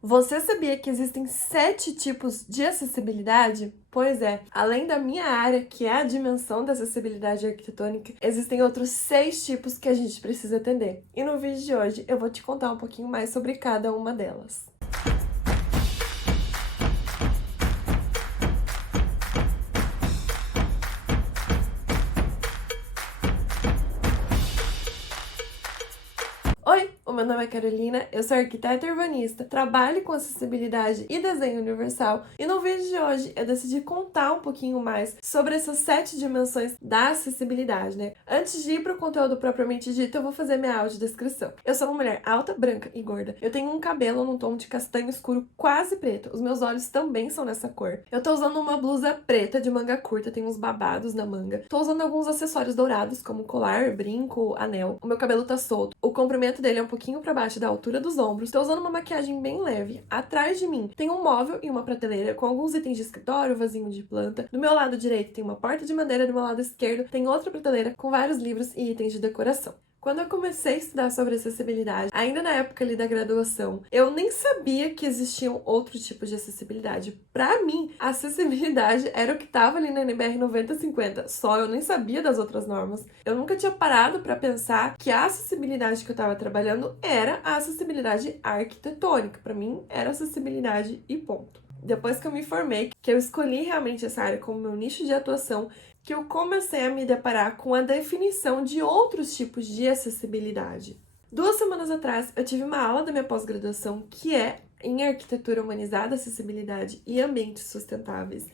Você sabia que existem 7 tipos de acessibilidade? Pois é, além da minha área, que é a dimensão da acessibilidade arquitetônica, existem outros 6 tipos que a gente precisa atender. E no vídeo de hoje eu vou te contar um pouquinho mais sobre cada uma delas. Oi, o meu nome é Carolina, eu sou arquiteta urbanista, trabalho com acessibilidade e desenho universal e no vídeo de hoje eu decidi contar um pouquinho mais sobre essas 7 dimensões da acessibilidade, né? Antes de ir para o conteúdo propriamente dito, eu vou fazer minha audiodescrição. Eu sou uma mulher alta, branca e gorda. Eu tenho um cabelo num tom de castanho escuro quase preto. Os meus olhos também são nessa cor. Eu tô usando uma blusa preta de manga curta, tem uns babados na manga. Tô usando alguns acessórios dourados, como colar, brinco, anel. O meu cabelo tá solto. O comprimento dele é um pouquinho pra baixo da altura dos ombros. Tô usando uma maquiagem bem leve. Atrás de mim tem um móvel e uma prateleira com alguns itens de escritório, vasinho de planta. Do meu lado direito tem uma porta de madeira, do meu lado esquerdo tem outra prateleira com vários livros e itens de decoração. Quando eu comecei a estudar sobre acessibilidade, ainda na época ali da graduação, eu nem sabia que existiam outros tipos de acessibilidade. Pra mim, a acessibilidade era o que tava ali na NBR 9050, só eu nem sabia das outras normas. Eu nunca tinha parado pra pensar que a acessibilidade que eu tava trabalhando era a acessibilidade arquitetônica. Pra mim, era acessibilidade e ponto. Depois que eu me formei, que eu escolhi realmente essa área como meu nicho de atuação, que eu comecei a me deparar com a definição de outros tipos de acessibilidade. 2 semanas atrás, eu tive uma aula da minha pós-graduação que é em Arquitetura Humanizada, Acessibilidade e Ambientes Sustentáveis.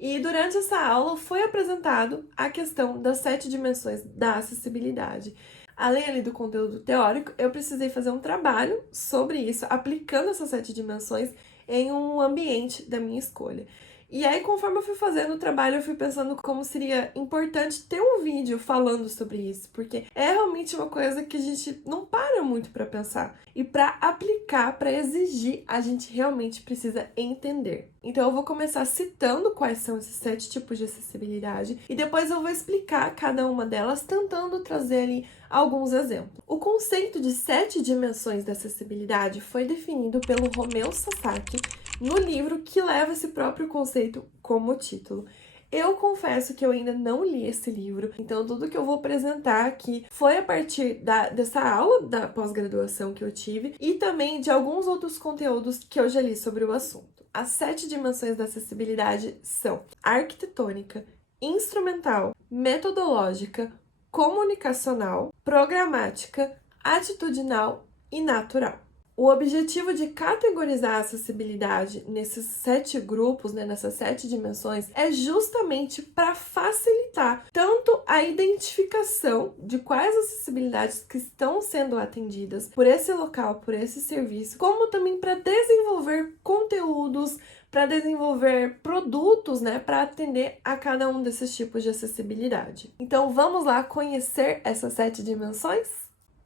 E durante essa aula foi apresentado a questão das 7 dimensões da acessibilidade. Além ali do conteúdo teórico, eu precisei fazer um trabalho sobre isso, aplicando essas 7 dimensões em um ambiente da minha escolha. E aí, conforme eu fui fazendo o trabalho, eu fui pensando como seria importante ter um vídeo falando sobre isso, porque é realmente uma coisa que a gente não para muito para pensar. E para aplicar, para exigir, a gente realmente precisa entender. Então, eu vou começar citando quais são esses 7 tipos de acessibilidade e depois eu vou explicar cada uma delas, tentando trazer ali alguns exemplos. O conceito de 7 dimensões da acessibilidade foi definido pelo Romeu Sasaki no livro que leva esse próprio conceito como título. Eu confesso que eu ainda não li esse livro, então tudo que eu vou apresentar aqui foi a partir dessa aula da pós-graduação que eu tive e também de alguns outros conteúdos que eu já li sobre o assunto. As 7 dimensões da acessibilidade são arquitetônica, instrumental, metodológica, comunicacional, programática, atitudinal e natural. O objetivo de categorizar a acessibilidade nesses 7 grupos, nessas 7 dimensões, é justamente para facilitar tanto a identificação de quais acessibilidades que estão sendo atendidas por esse local, por esse serviço, como também para desenvolver conteúdos, para desenvolver produtos, para atender a cada um desses tipos de acessibilidade. Então, vamos lá conhecer essas 7 dimensões?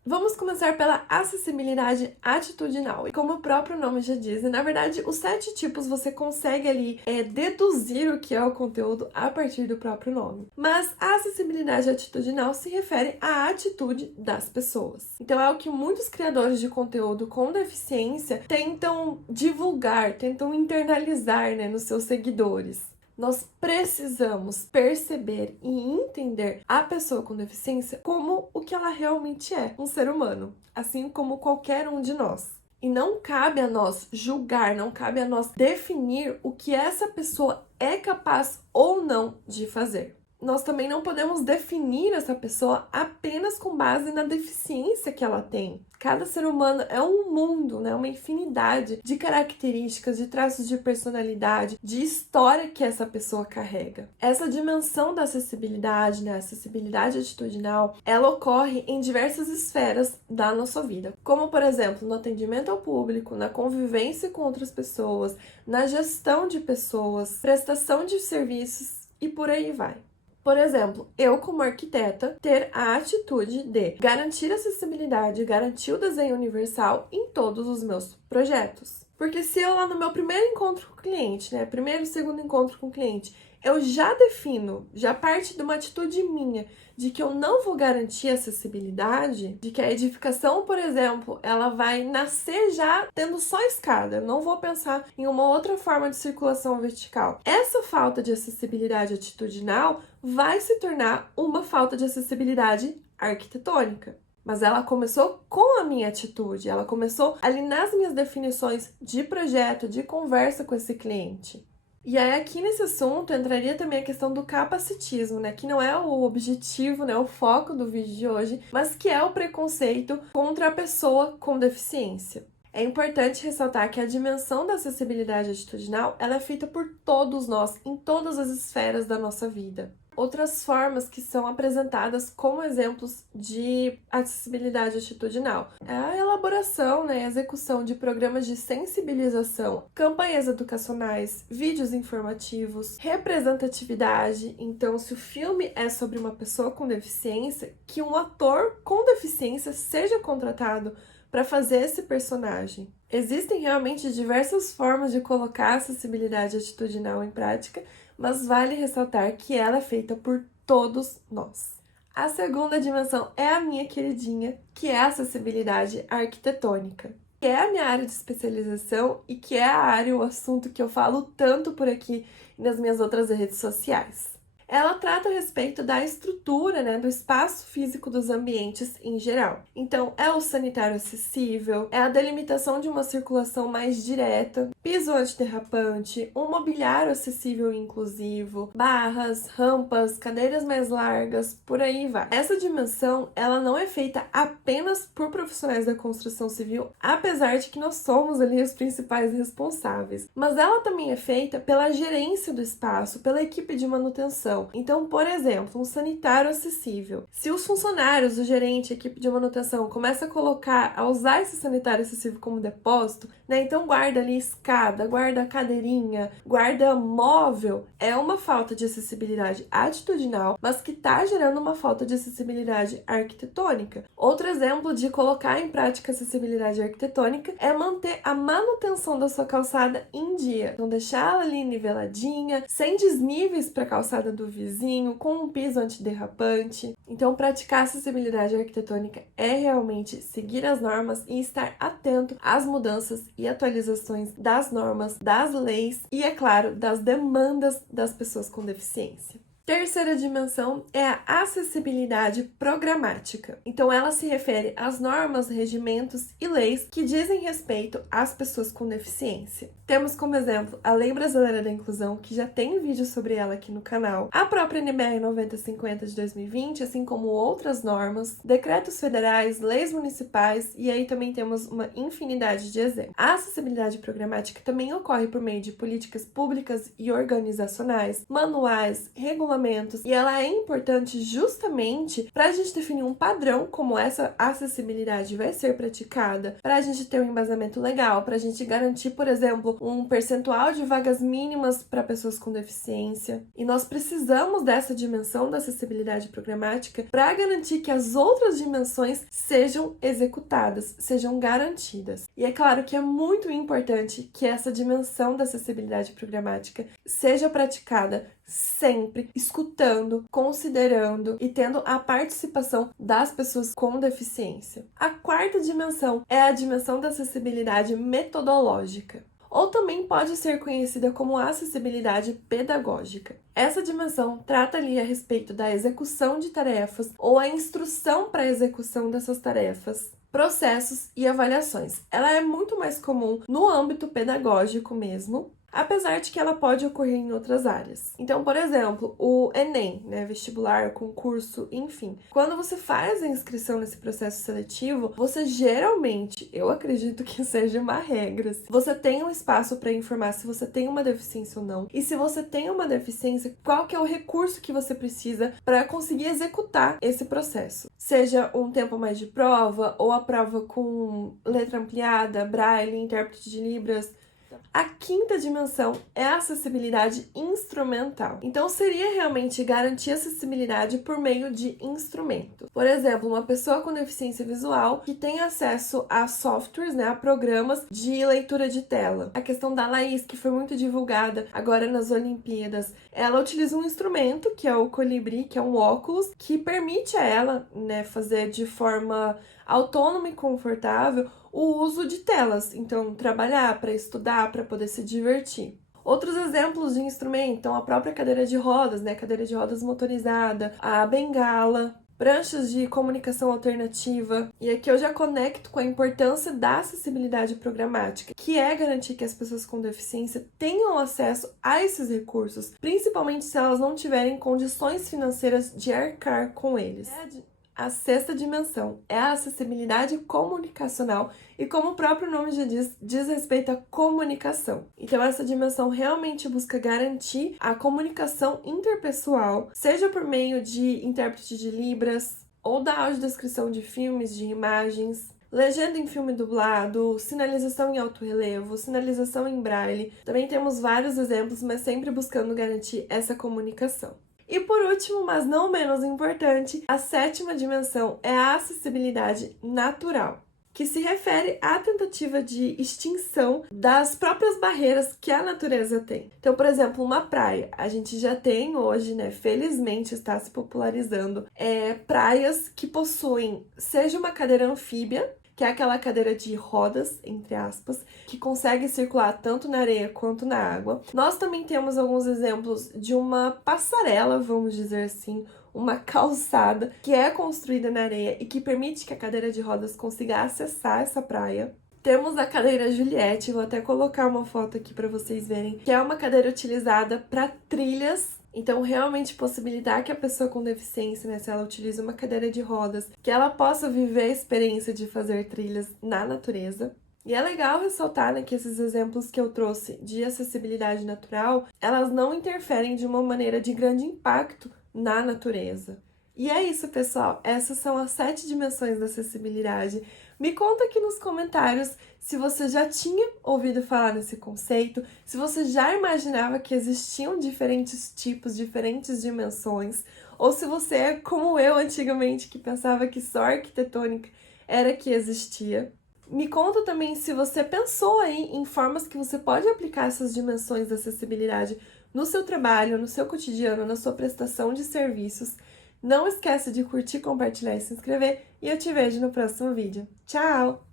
Vamos começar pela acessibilidade atitudinal. E como o próprio nome já diz, na verdade, os 7 tipos você consegue ali deduzir o que é o conteúdo a partir do próprio nome. Mas a acessibilidade atitudinal se refere à atitude das pessoas. Então é o que muitos criadores de conteúdo com deficiência tentam divulgar, tentam internalizar, nos seus seguidores. Nós precisamos perceber e entender a pessoa com deficiência como o que ela realmente é, um ser humano, assim como qualquer um de nós. E não cabe a nós julgar, não cabe a nós definir o que essa pessoa é capaz ou não de fazer. Nós também não podemos definir essa pessoa apenas com base na deficiência que ela tem. Cada ser humano é um mundo, uma infinidade de características, de traços de personalidade, de história que essa pessoa carrega. Essa dimensão da acessibilidade, a acessibilidade atitudinal, ela ocorre em diversas esferas da nossa vida, como, por exemplo, no atendimento ao público, na convivência com outras pessoas, na gestão de pessoas, prestação de serviços e por aí vai. Por exemplo, eu como arquiteta ter a atitude de garantir acessibilidade, garantir o desenho universal em todos os meus projetos. Porque se eu lá no meu primeiro encontro com o cliente, primeiro e segundo encontro com o cliente, eu já defino, já parte de uma atitude minha, de que eu não vou garantir acessibilidade, de que a edificação, por exemplo, ela vai nascer já tendo só escada, eu não vou pensar em uma outra forma de circulação vertical. Essa falta de acessibilidade atitudinal vai se tornar uma falta de acessibilidade arquitetônica. Mas ela começou com a minha atitude, ela começou ali nas minhas definições de projeto, de conversa com esse cliente. E aí aqui nesse assunto entraria também a questão do capacitismo, né? Que não é o objetivo, né? O foco do vídeo de hoje, mas que é o preconceito contra a pessoa com deficiência. É importante ressaltar que a dimensão da acessibilidade atitudinal, ela é feita por todos nós, em todas as esferas da nossa vida. Outras formas que são apresentadas como exemplos de acessibilidade atitudinal é a elaboração, né, a execução de programas de sensibilização, campanhas educacionais, vídeos informativos, representatividade. Então, se o filme é sobre uma pessoa com deficiência, que um ator com deficiência seja contratado para fazer esse personagem. Existem realmente diversas formas de colocar a acessibilidade atitudinal em prática, mas vale ressaltar que ela é feita por todos nós. A segunda dimensão é a minha queridinha, que é a acessibilidade arquitetônica, que é a minha área de especialização e que é a área, o assunto que eu falo tanto por aqui nas minhas outras redes sociais. Ela trata a respeito da estrutura, né, do espaço físico dos ambientes em geral. Então, é o sanitário acessível, é a delimitação de uma circulação mais direta, piso antiderrapante, um mobiliário acessível e inclusivo, barras, rampas, cadeiras mais largas, por aí vai. Essa dimensão, ela não é feita apenas por profissionais da construção civil, apesar de que nós somos ali os principais responsáveis, mas ela também é feita pela gerência do espaço, pela equipe de manutenção. Então, por exemplo, um sanitário acessível. Se os funcionários, o gerente, a equipe de manutenção começa a usar esse sanitário acessível como depósito, né? Então guarda ali escada, guarda cadeirinha, guarda móvel, é uma falta de acessibilidade atitudinal, mas que está gerando uma falta de acessibilidade arquitetônica. Outro exemplo de colocar em prática acessibilidade arquitetônica é manter a manutenção da sua calçada em dia. Então deixá-la ali niveladinha, sem desníveis para a calçada do vizinho, com um piso antiderrapante. Então, praticar acessibilidade arquitetônica é realmente seguir as normas e estar atento às mudanças e atualizações das normas, das leis e, é claro, das demandas das pessoas com deficiência. Terceira dimensão é a acessibilidade programática. Então, ela se refere às normas, regimentos e leis que dizem respeito às pessoas com deficiência. Temos como exemplo a Lei Brasileira da Inclusão, que já tem vídeo sobre ela aqui no canal, a própria NBR 9050 de 2020, assim como outras normas, decretos federais, leis municipais, e aí também temos uma infinidade de exemplos. A acessibilidade programática também ocorre por meio de políticas públicas e organizacionais, manuais, regulamentos, e ela é importante justamente para a gente definir um padrão como essa acessibilidade vai ser praticada, para a gente ter um embasamento legal, para a gente garantir, por exemplo, um percentual de vagas mínimas para pessoas com deficiência. E nós precisamos dessa dimensão da acessibilidade programática para garantir que as outras dimensões sejam executadas, sejam garantidas. E é claro que é muito importante que essa dimensão da acessibilidade programática seja praticada sempre escutando, considerando e tendo a participação das pessoas com deficiência. A quarta dimensão é a dimensão da acessibilidade metodológica, ou também pode ser conhecida como acessibilidade pedagógica. Essa dimensão trata ali a respeito da execução de tarefas ou a instrução para a execução dessas tarefas, processos e avaliações. Ela é muito mais comum no âmbito pedagógico mesmo, apesar de que ela pode ocorrer em outras áreas. Então, por exemplo, o Enem, né, vestibular, concurso, enfim. Quando você faz a inscrição nesse processo seletivo, você geralmente, eu acredito que seja uma regra, você tem um espaço para informar se você tem uma deficiência ou não. E se você tem uma deficiência, qual que é o recurso que você precisa para conseguir executar esse processo. Seja um tempo mais de prova, ou a prova com letra ampliada, braille, intérprete de Libras, A quinta dimensão é a acessibilidade instrumental. Então, seria realmente garantir acessibilidade por meio de instrumentos. Por exemplo, uma pessoa com deficiência visual que tem acesso a softwares, né, a programas de leitura de tela. A questão da Laís, que foi muito divulgada agora nas Olimpíadas, ela utiliza um instrumento, que é o colibri, que é um óculos, que permite a ela, né, fazer de forma autônoma e confortável o uso de telas, então trabalhar, para estudar, para poder se divertir. Outros exemplos de instrumento, então a própria cadeira de rodas, né, cadeira de rodas motorizada, a bengala, pranchas de comunicação alternativa. E aqui eu já conecto com a importância da acessibilidade programática, que é garantir que as pessoas com deficiência tenham acesso a esses recursos, principalmente se elas não tiverem condições financeiras de arcar com eles. A sexta dimensão é a acessibilidade comunicacional e, como o próprio nome já diz respeito à comunicação. Então, essa dimensão realmente busca garantir a comunicação interpessoal, seja por meio de intérprete de Libras ou da audiodescrição de filmes, de imagens, legenda em filme dublado, sinalização em alto relevo, sinalização em braille. Também temos vários exemplos, mas sempre buscando garantir essa comunicação. E por último, mas não menos importante, a sétima dimensão é a acessibilidade natural, que se refere à tentativa de extinção das próprias barreiras que a natureza tem. Então, por exemplo, uma praia. A gente já tem hoje, né, felizmente está se popularizando, praias que possuem, seja uma cadeira anfíbia, que é aquela cadeira de rodas, entre aspas, que consegue circular tanto na areia quanto na água. Nós também temos alguns exemplos de uma passarela, vamos dizer assim, uma calçada que é construída na areia e que permite que a cadeira de rodas consiga acessar essa praia. Temos a cadeira Juliette, vou até colocar uma foto aqui para vocês verem, que é uma cadeira utilizada para trilhas. Então, realmente possibilitar que a pessoa com deficiência, né, se ela utiliza uma cadeira de rodas, que ela possa viver a experiência de fazer trilhas na natureza. E é legal ressaltar, né, que esses exemplos que eu trouxe de acessibilidade natural, elas não interferem de uma maneira de grande impacto na natureza. E é isso, pessoal. Essas são as 7 dimensões da acessibilidade. Me conta aqui nos comentários se você já tinha ouvido falar nesse conceito, se você já imaginava que existiam diferentes tipos, diferentes dimensões, ou se você é como eu antigamente, que pensava que só arquitetônica era que existia. Me conta também se você pensou aí em formas que você pode aplicar essas dimensões da acessibilidade no seu trabalho, no seu cotidiano, na sua prestação de serviços. Não esquece de curtir, compartilhar e se inscrever, e eu te vejo no próximo vídeo. Tchau!